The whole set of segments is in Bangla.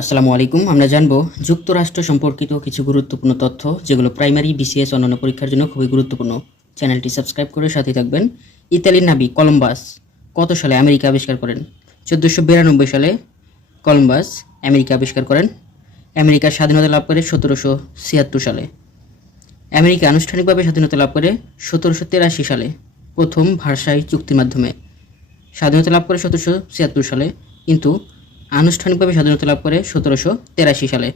আসসালামু আলাইকুম। আমরা জানবো যুক্তরাষ্ট্র সম্পর্কিত কিছু গুরুত্বপূর্ণ তথ্য যেগুলো প্রাইমারি, বিসিএস অন্যান্য পরীক্ষার জন্য খুবই গুরুত্বপূর্ণ। চ্যানেলটি সাবস্ক্রাইব করে সাথে থাকবেন। ইতালির নাবিক কলম্বাস কত সালে আমেরিকা আবিষ্কার করেন? 1492 সালে কলম্বাস আমেরিকা আবিষ্কার করেন। আমেরিকার স্বাধীনতা লাভ করে 1776 সালে। আমেরিকা আনুষ্ঠানিকভাবে স্বাধীনতা লাভ করে 1783 সালে প্রথম ভার্সাই চুক্তির মাধ্যমে। স্বাধীনতা লাভ করে 1776 সালে, কিন্তু আনুষ্ঠানিকভাবে স্বাধীনতা লাভ করে 1783 সালে।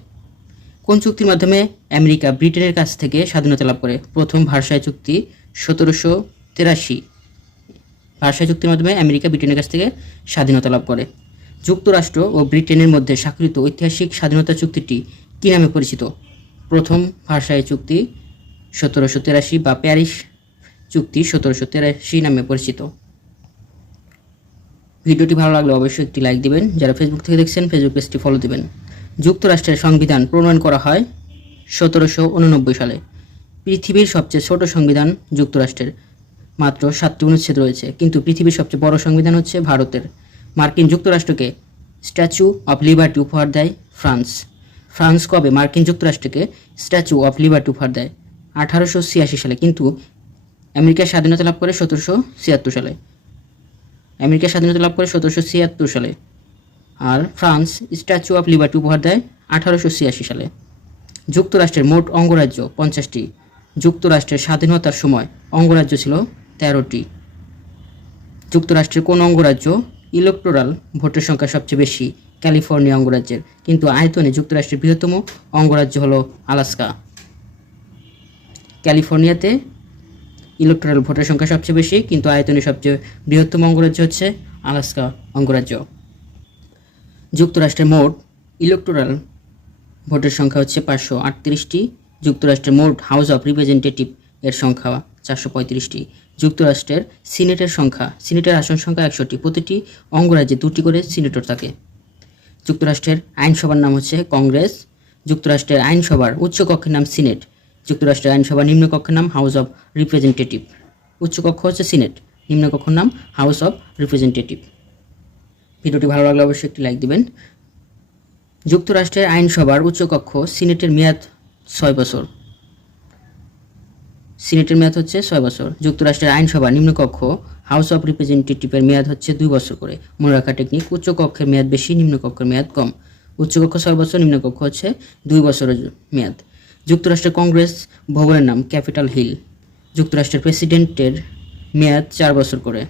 কোন চুক্তির মাধ্যমে আমেরিকা ব্রিটেনের কাছ থেকে স্বাধীনতা লাভ করে? প্রথম ভার্সাই চুক্তি 1783। ভার্সাই চুক্তির মাধ্যমে আমেরিকা ব্রিটেনের কাছ থেকে স্বাধীনতা লাভ করে। যুক্তরাষ্ট্র ও ব্রিটেনের মধ্যে স্বাক্ষরিত ঐতিহাসিক স্বাধীনতা চুক্তিটি কী নামে পরিচিত? প্রথম ভার্সাই চুক্তি 1783 বা প্যারিস চুক্তি 1783 নামে পরিচিত। ভিডিওটি ভালো লাগলে অবশ্যই একটি লাইক দিবেন। যারা ফেসবুক থেকে দেখছেন ফেসবুক পেজটি ফলো দিবেন। যুক্তরাষ্ট্রের সংবিধান প্রণয়ন করা হয় 1789 সালে। পৃথিবীর সবচেয়ে ছোট সংবিধান যুক্তরাষ্ট্রের, মাত্র 7টি অনুচ্ছেদ রয়েছে, কিন্তু পৃথিবীর সবচেয়ে বড় সংবিধান হচ্ছে ভারতের। মার্কিন যুক্তরাষ্ট্রকে স্ট্যাচু অফ লিবার্টি উপহার দেয় ফ্রান্স। ফ্রান্স কবে মার্কিন যুক্তরাষ্ট্রকে স্ট্যাচু অফ লিবার্টি উপহার দেয়? 1886 সালে, কিন্তু আমেরিকার স্বাধীনতা লাভ করে 1776 সালে। আমেরিকা স্বাধীনতা লাভ করে 1776 সালে, আর ফ্রান্স স্ট্যাচু অফ লিবার্টি উপহার দেয় 1886 সালে। যুক্তরাষ্ট্রের মোট অঙ্গরাজ্য 50টি। যুক্তরাষ্ট্রের স্বাধীনতার সময় অঙ্গরাজ্য ছিল 13টি। যুক্তরাষ্ট্রের কোন অঙ্গরাজ্য ইলেকটোরাল ভোটের সংখ্যা সবচেয়ে বেশি? ক্যালিফোর্নিয়া অঙ্গরাজ্যের, কিন্তু আয়তনে যুক্তরাষ্ট্রের বৃহত্তম অঙ্গরাজ্য হলো আলাস্কা। ক্যালিফোর্নিয়াতে ইলেকটোরাল ভোটের সংখ্যা সবচেয়ে বেশি, কিন্তু আয়তনে সবচেয়ে বৃহত্তম অঙ্গরাজ্য হচ্ছে আলাস্কা অঙ্গরাজ্য। যুক্তরাষ্ট্রের মোট ইলেকটোরাল ভোটের সংখ্যা হচ্ছে 538টি। যুক্তরাষ্ট্রের মোট হাউস অফ রিপ্রেজেন্টেটিভ এর সংখ্যা 435টি। যুক্তরাষ্ট্রের সিনেটের আসন সংখ্যা 100টি। প্রতিটি অঙ্গরাজ্যে 2টি করে সিনেটর থাকে। যুক্তরাষ্ট্রের আইনসভার নাম হচ্ছে কংগ্রেস। যুক্তরাষ্ট্রের আইনসভার উচ্চকক্ষের নাম সিনেট। যুক্তরাষ্ট্রের আইনসভার নিম্নকক্ষের নাম হাউস অফ রিপ্রেজেন্টেটিভ। উচ্চকক্ষ হচ্ছে সিনেট, নিম্নকক্ষের নাম হাউস অফ রিপ্রেজেন্টেটিভ। ভিডিওটি ভালো লাগলে অবশ্যই একটি লাইক দিবেন। যুক্তরাষ্ট্রের আইনসভার উচ্চকক্ষ সিনেটের মেয়াদ 6 বছর। সিনেটের মেয়াদ হচ্ছে 6 বছর। যুক্তরাষ্ট্রের আইনসভার নিম্নকক্ষ হাউস অফ রিপ্রেজেন্টেটিভের মেয়াদ হচ্ছে 2 বছর করে। মনে রাখা টেকনিক: উচ্চকক্ষের মেয়াদ বেশি, নিম্নকক্ষের মেয়াদ কম। উচ্চকক্ষ 6 বছর, নিম্নকক্ষ হচ্ছে 2 বছরের মেয়াদ। যুক্তরাষ্ট্রের কংগ্রেস ভবনের নাম ক্যাপিটাল হিল। যুক্তরাষ্ট্রের প্রেসিডেন্টের মেয়াদ 4 বছর করে।